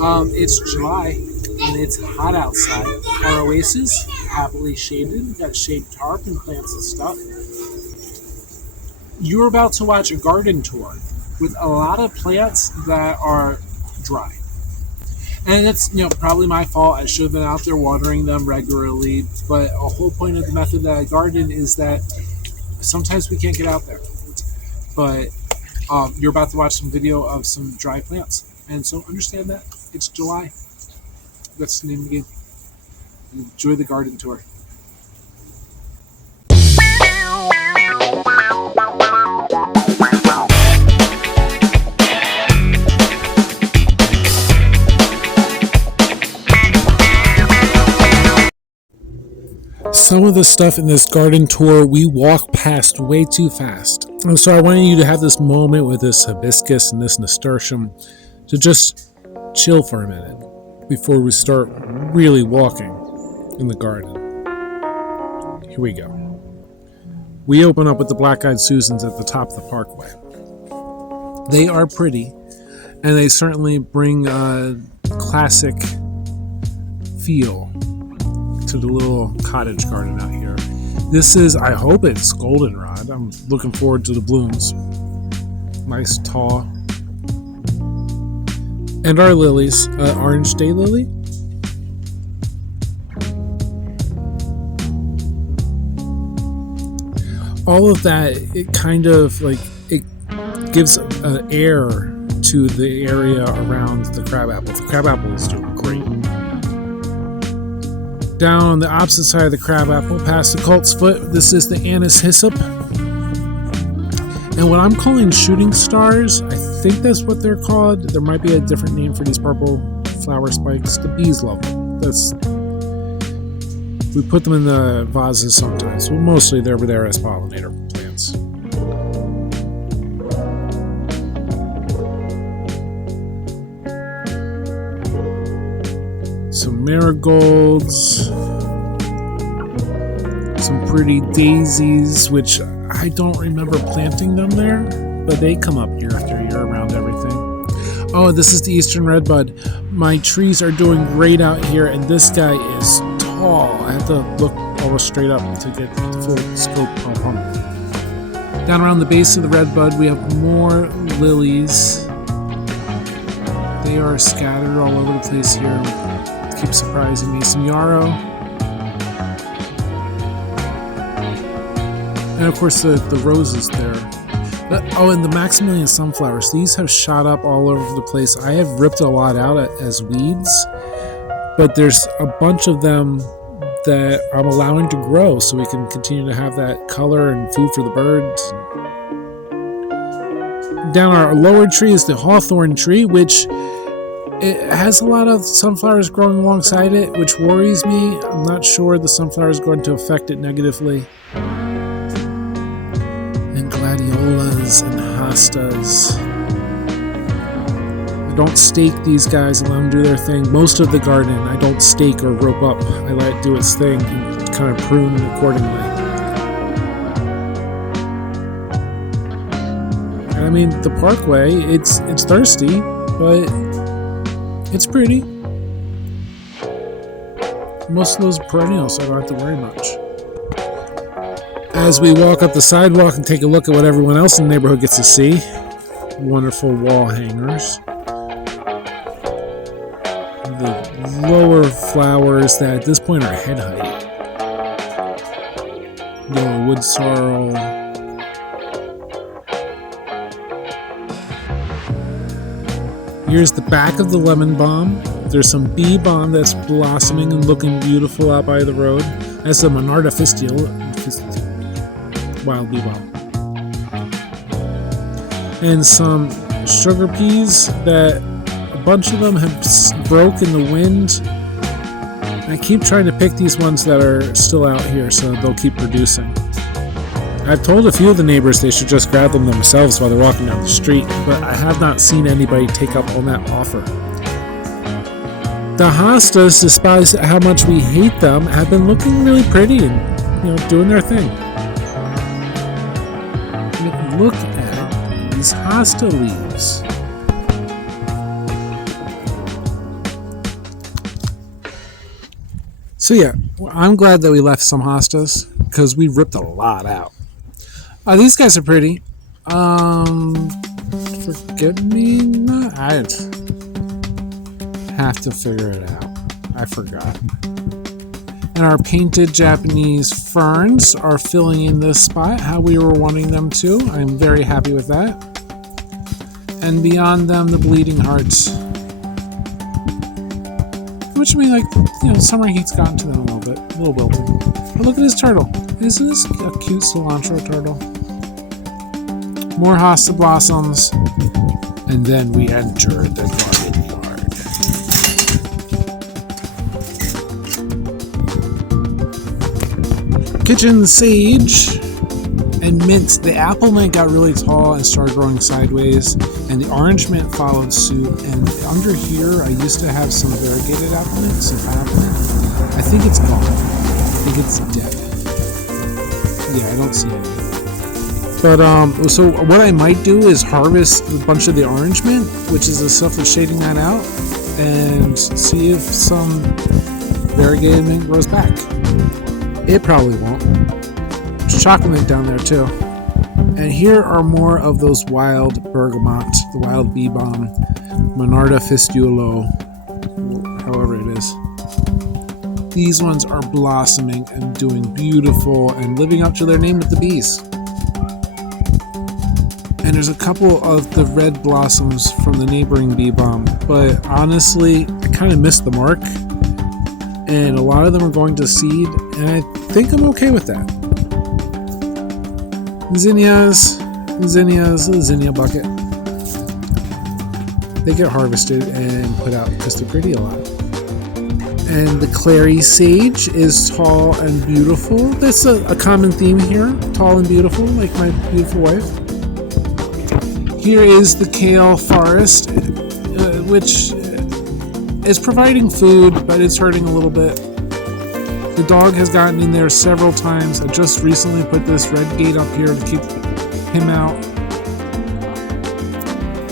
It's July and it's hot outside. Our oasis, happily shaded. We got shade tarp and plants and stuff. You're about to watch a garden tour with a lot of plants that are dry. And it's probably my fault. I should have been out there watering them regularly. But a whole point of the method that I garden is that sometimes we can't get out there. But you're about to watch some video of some dry plants, and so understand that it's July. That's the name of the game. Enjoy the garden tour. Some of the stuff in this garden tour we walk past way too fast. And so I wanted you to have this moment with this hibiscus and this nasturtium to just chill for a minute before we start really walking in the garden. Here we go. We open up with the black-eyed Susans at the top of the parkway. They are pretty, and they certainly bring a classic feel to the little cottage garden out here. This is, I hope it's goldenrod. I'm looking forward to the blooms. Nice tall. And our lilies, orange daylily. All of that, it kind of like, it gives an air to the area around the crabapple. The crabapple is doing great. Down on the opposite side of the crabapple, past the colt's foot, this is the anise hyssop. And what I'm calling shooting stars, I think that's what they're called. There might be a different name for these purple flower spikes. The bees love them. We put them in the vases sometimes. Well, mostly they're there as pollinator plants. Some marigolds, some pretty daisies, which I don't remember planting them there, but they come up year after year around everything. Oh, this is the eastern redbud. My trees are doing great out here, and this guy is tall. I have to look almost straight up to get the full scope of him. Down around the base of the redbud, we have more lilies. They are scattered all over the place here. Keep surprising me. Some yarrow. And of course the roses there. And the Maximilian sunflowers. These have shot up all over the place. I have ripped a lot out as weeds, but there's a bunch of them that I'm allowing to grow so we can continue to have that color and food for the birds. Down our lower tree is the hawthorn tree, which it has a lot of sunflowers growing alongside it, which worries me. I'm not sure the sunflower is going to affect it negatively. And gladiolas and hostas. I don't stake these guys and let them do their thing. Most of the garden I don't stake or rope up. I let it do its thing and kind of prune accordingly. And I mean, the parkway, it's thirsty, but it's pretty. Most of those perennials, so I don't have to worry much. As we walk up the sidewalk and take a look at what everyone else in the neighborhood gets to see, wonderful wall hangers. The lower flowers that at this point are head height. Yellow wood sorrel. Here's the back of the lemon balm. There's some bee balm that's blossoming and looking beautiful out by the road. That's the Monarda fistule, wild bee balm. And some sugar peas that a bunch of them have broke in the wind. I keep trying to pick these ones that are still out here so they'll keep producing. I've told a few of the neighbors they should just grab them themselves while they're walking down the street, but I have not seen anybody take up on that offer. The hostas, despite how much we hate them, have been looking really pretty and doing their thing. Look at these hosta leaves. So yeah, I'm glad that we left some hostas because we ripped a lot out. These guys are pretty. Um, Forget me not. I have to figure it out. I forgot. And our painted Japanese ferns are filling in this spot how we were wanting them to. I'm very happy with that. And beyond them, the bleeding hearts. Which I mean, like, summer heat's gotten to them a little bit, a little wilted. But look at this turtle. Isn't this a cute cilantro turtle? More hosta blossoms, and then we enter the garden yard. Kitchen sage and mint. The apple mint got really tall and started growing sideways, and the orange mint followed suit. And under here, I used to have some variegated apple mint, some pineapple mint. I think it's gone. I think it's dead. Yeah, I don't see any. But so what I might do is harvest a bunch of the orange mint, which is the stuff that's shading that out, and see if some variegated mint grows back. It probably won't. There's chocolate mint down there too. And here are more of those wild bergamot, the wild bee balm, Monarda fistulo, however it is. These ones are blossoming and doing beautiful and living up to their name with the bees. And there's a couple of the red blossoms from the neighboring bee balm, but honestly, I kind of missed the mark. And a lot of them are going to seed, and I think I'm okay with that. Zinnias, zinnia bucket. They get harvested and put out because they're pretty a lot. And the clary sage is tall and beautiful. That's a common theme here, tall and beautiful, like my beautiful wife. Here is the kale forest, which is providing food, but it's hurting a little bit. The dog has gotten in there several times. I just recently put this red gate up here to keep him out.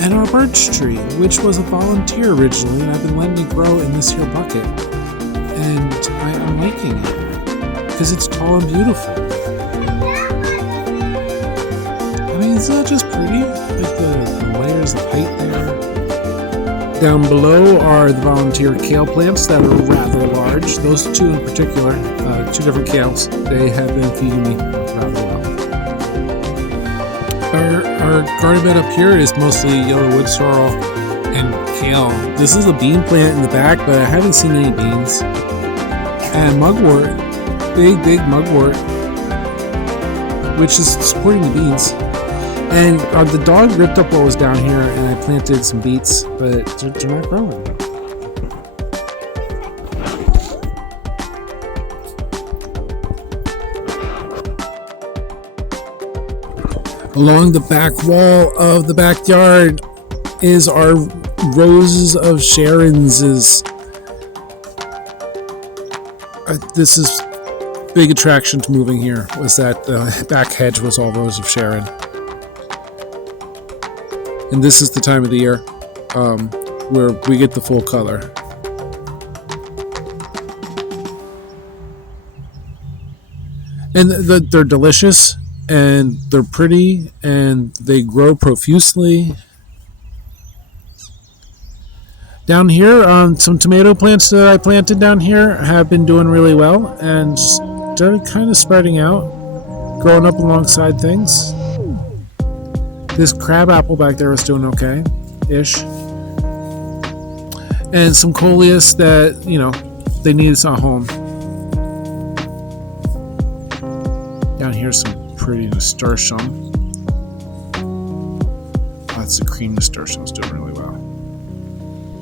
And our birch tree, which was a volunteer originally, and I've been letting it grow in this here bucket. And I'm liking it, because it's tall and beautiful. I mean, it's not just pretty, like the layers of height there. Down below are the volunteer kale plants that are rather large. Those two in particular, two different kales, they have been feeding me rather well. Our garden bed up here is mostly yellow wood sorrel and kale. This is a bean plant in the back, but I haven't seen any beans. And mugwort, big mugwort, which is supporting the beans. And the dog ripped up what was down here, and I planted some beets, but they're not growing. Along the back wall of the backyard is our roses of Sharon's. This is big attraction to moving here, was that the back hedge was all rose of Sharon. And this is the time of the year where we get the full color. And they're delicious, and they're pretty, and they grow profusely. Down here, some tomato plants that I planted down here have been doing really well, and they're kind of spreading out, growing up alongside things. This crab apple back there is doing okay-ish. And some coleus that, they need a home. Down here's some pretty nasturtium. That's the cream nasturtium's doing really well.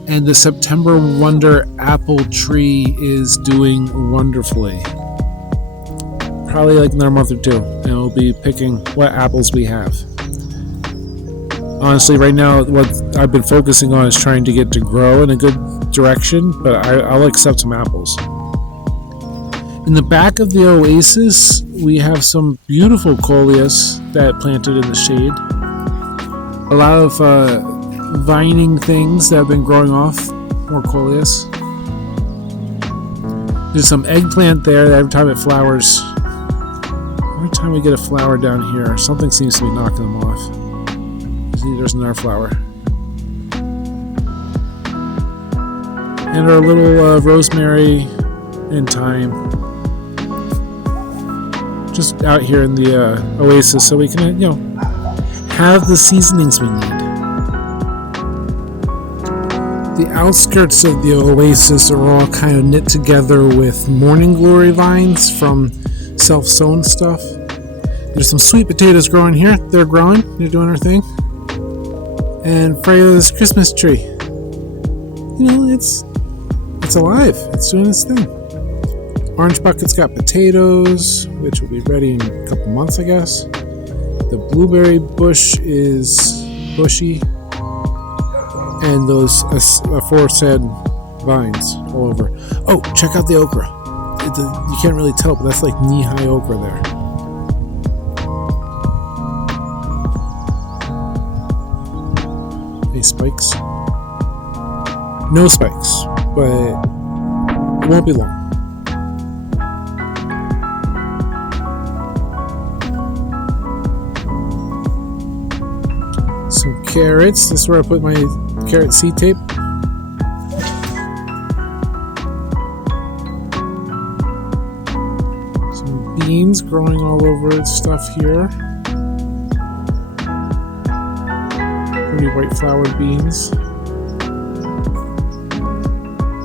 And the September Wonder apple tree is doing wonderfully. Probably like another month or two, and we'll be picking what apples we have. Honestly, right now, what I've been focusing on is trying to get to grow in a good direction, but I'll accept some apples. In the back of the oasis, we have some beautiful coleus that planted in the shade. A lot of vining things that have been growing off more coleus. There's some eggplant there. Every time it flowers, every time we get a flower down here, something seems to be knocking them off. See, there's another flower. And our little rosemary and thyme. Just out here in the oasis so we can, have the seasonings we need. The outskirts of the oasis are all kind of knit together with morning glory vines from self-sown stuff. There's some sweet potatoes growing here. They're growing. They're doing their thing. And Freya's Christmas tree. It's alive. It's doing its thing. Orange bucket's got potatoes, which will be ready in a couple months, I guess. The blueberry bush is bushy. And those aforesaid vines all over. Oh, check out the okra. You can't really tell, but that's like knee-high okra there. Any spikes? No spikes, but it won't be long. Some carrots. This is where I put my carrot seed tape. Some beans growing all over stuff here. Pretty white flowered beans.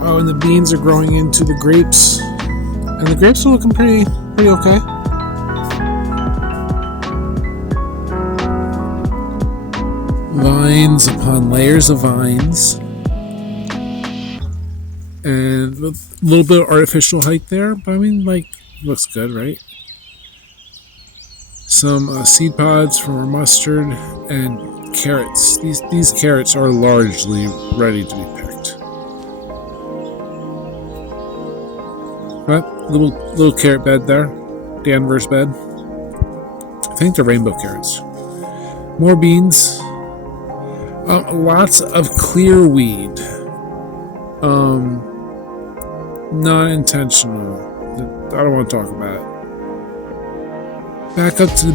Oh, and the beans are growing into the grapes. And the grapes are looking pretty okay. Vines upon layers of vines. And a little bit of artificial height there, but looks good, right? Some seed pods from our mustard and carrots. These carrots are largely ready to be picked. But little carrot bed there, Danvers bed. I think they're rainbow carrots. More beans. Lots of clear weed. Not intentional. I don't want to talk about it. Back up to the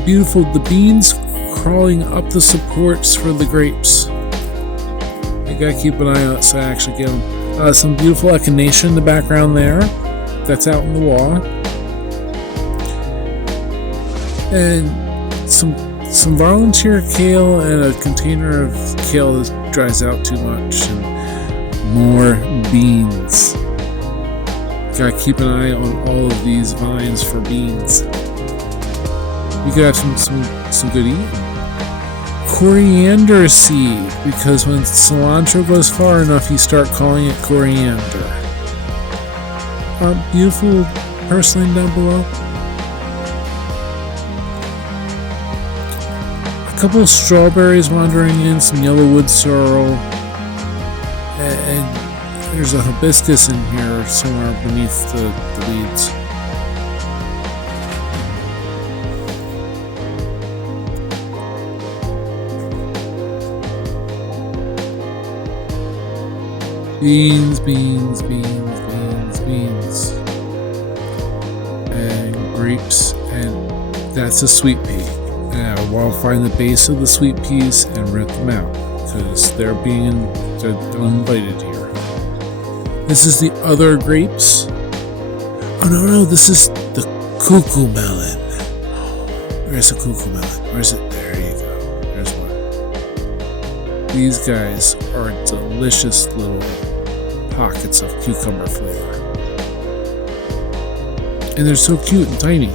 beans crawling up the supports for the grapes. I gotta keep an eye out so I actually get them. Some beautiful echinacea in the background there. That's out in the wall. And some volunteer kale and a container of kale that dries out too much, and more beans. Gotta keep an eye on all of these vines for beans. You could have some good eating. Coriander seed, because when cilantro goes far enough, you start calling it coriander. Beautiful purslane down below. A couple of strawberries wandering in, some yellow wood sorrel, and there's a hibiscus in here somewhere beneath the weeds. Beans, beans, beans, beans, beans. And grapes, and that's a sweet pea. And I will find the base of the sweet peas and rip them out, because they're uninvited here. This is the other grapes. Oh no, this is the cuckoo melon. Where's the cuckoo melon? Where's it? There you go. There's one. These guys are delicious little pockets of cucumber flavor. And they're so cute and tiny.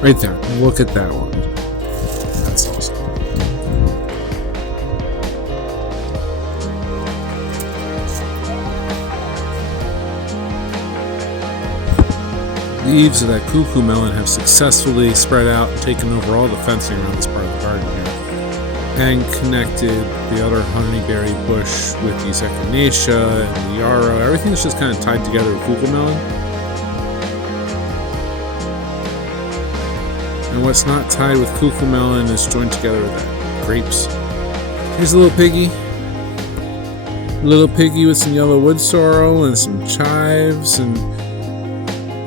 Right there. Look at that one. That's awesome. Leaves of that cuckoo melon have successfully spread out and taken over all the fencing around this part of the garden here, and connected the other honeyberry bush with these echinacea and the yarrow. Everything's just kind of tied together with cuckoo melon. And what's not tied with cuckoo melon is joined together with that grapes. Here's a little piggy with some yellow wood sorrel and some chives, and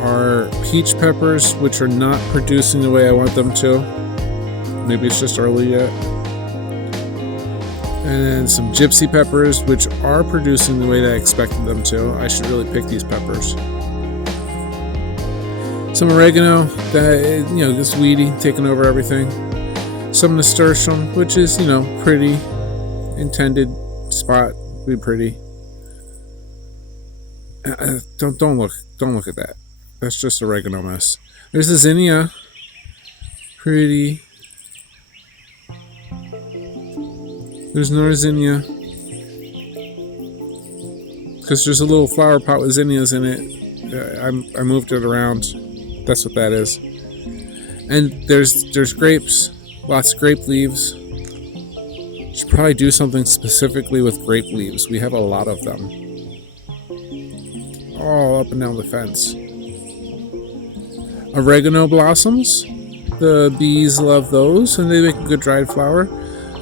our peach peppers, which are not producing the way I want them to. Maybe it's just early yet. And then some gypsy peppers, which are producing the way that I expected them to. I should really pick these peppers. Some oregano, that, just weedy, taking over everything. Some nasturtium, which is, pretty, intended spot, be pretty. Don't look at that. That's just oregano mess. There's a zinnia, pretty. There's another zinnia, because there's a little flower pot with zinnias in it. I moved it around. That's what that is. And there's grapes, lots of grape leaves. Should probably do something specifically with grape leaves. We have a lot of them, all up and down the fence. Oregano blossoms. The bees love those, and they make a good dried flower.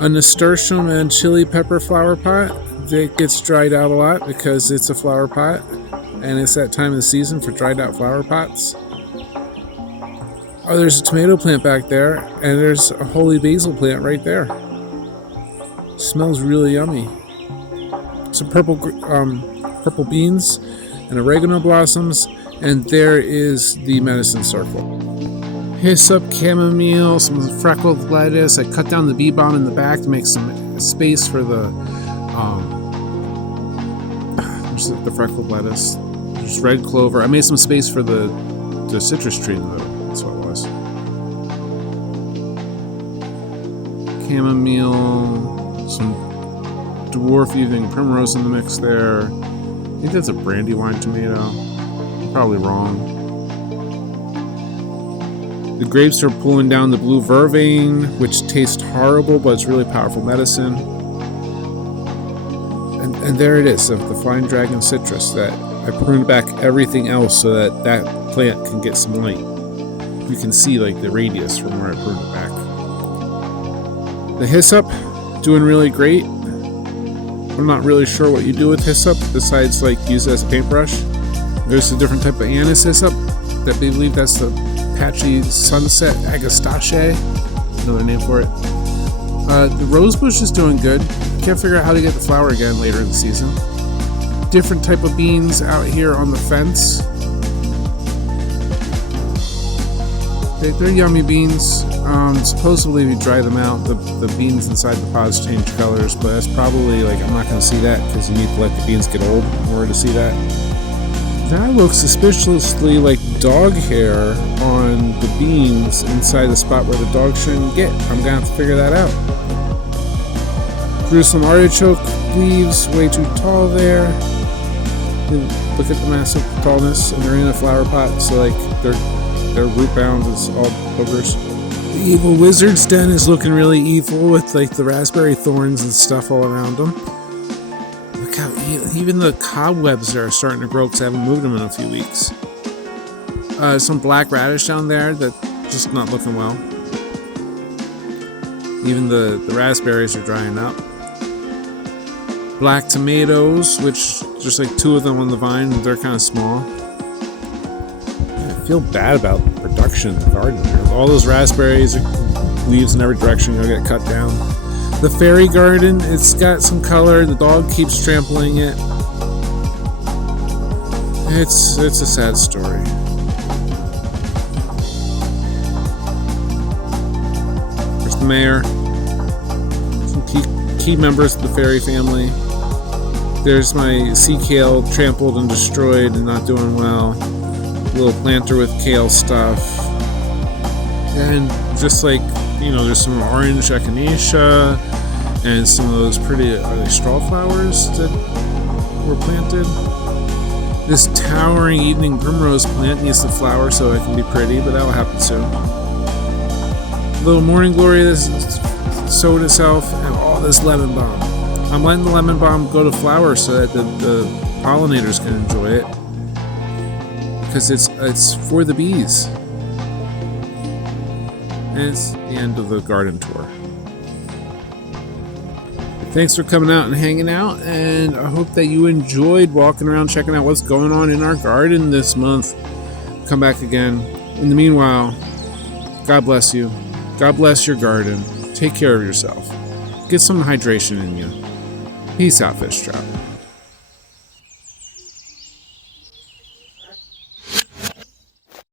A nasturtium and chili pepper flower pot that gets dried out a lot because it's a flower pot, and it's that time of the season for dried out flower pots. Oh, there's a tomato plant back there, and there's a holy basil plant right there. Smells really yummy. Some purple beans and oregano blossoms, and there is the medicine circle. Hyssop, chamomile, some freckled lettuce. I cut down the bee balm in the back to make some space for the freckled lettuce. There's red clover. I made some space for the citrus tree in the middle. That's what it was. Chamomile, some dwarf evening primrose in the mix there. I think that's a brandywine tomato. I'm probably wrong. The grapes are pulling down the blue vervain, which tastes horrible, but it's really powerful medicine. And there it is, the flying dragon citrus that I pruned back everything else so that plant can get some light. You can see the radius from where I pruned it back. The hyssop, doing really great. I'm not really sure what you do with hyssop besides use it as a paintbrush. There's a different type of anise hyssop that they believe that's the patchy sunset agastache, another name for it. The rosebush is doing good. Can't figure out how to get the flower again later in the season. Different type of beans out here on the fence. They're yummy beans. Supposedly if you dry them out, the beans inside the pods change colors, but that's probably I'm not going to see that because you need to let the beans get old in order to see that. That looks suspiciously like dog hair on the beans inside the spot where the dog shouldn't get. I'm going to have to figure that out. Grew some artichoke leaves, way too tall there. Look at the massive tallness, and they're in a flower pot, so their root bound is all boogers. The evil wizard's den is looking really evil with the raspberry thorns and stuff all around them. Look how even the cobwebs are starting to grow because I haven't moved them in a few weeks. Some black radish down there that's just not looking well. Even the raspberries are drying up. Black tomatoes, which just two of them on the vine, they're kind of small. I feel bad about the production in the garden here. All those raspberries, leaves in every direction, you'll get cut down. The fairy garden, it's got some color. The dog keeps trampling it. It's a sad story. There's the mayor. Some key members of the fairy family. There's my sea kale trampled and destroyed and not doing well. Little planter with kale stuff. And just there's some orange echinacea and some of those pretty, are they straw flowers that were planted? This towering evening primrose plant needs to flower so it can be pretty, but that'll happen soon. Little morning glory that's sowed itself, and all this lemon balm. I'm letting the lemon balm go to flower so that the pollinators can enjoy it, because it's for the bees. And it's the end of the garden tour. Thanks for coming out and hanging out, and I hope that you enjoyed walking around checking out what's going on in our garden this month. Come back again. In the meanwhile, God bless you. God bless your garden. Take care of yourself. Get some hydration in you. Peace out, Fish Trap.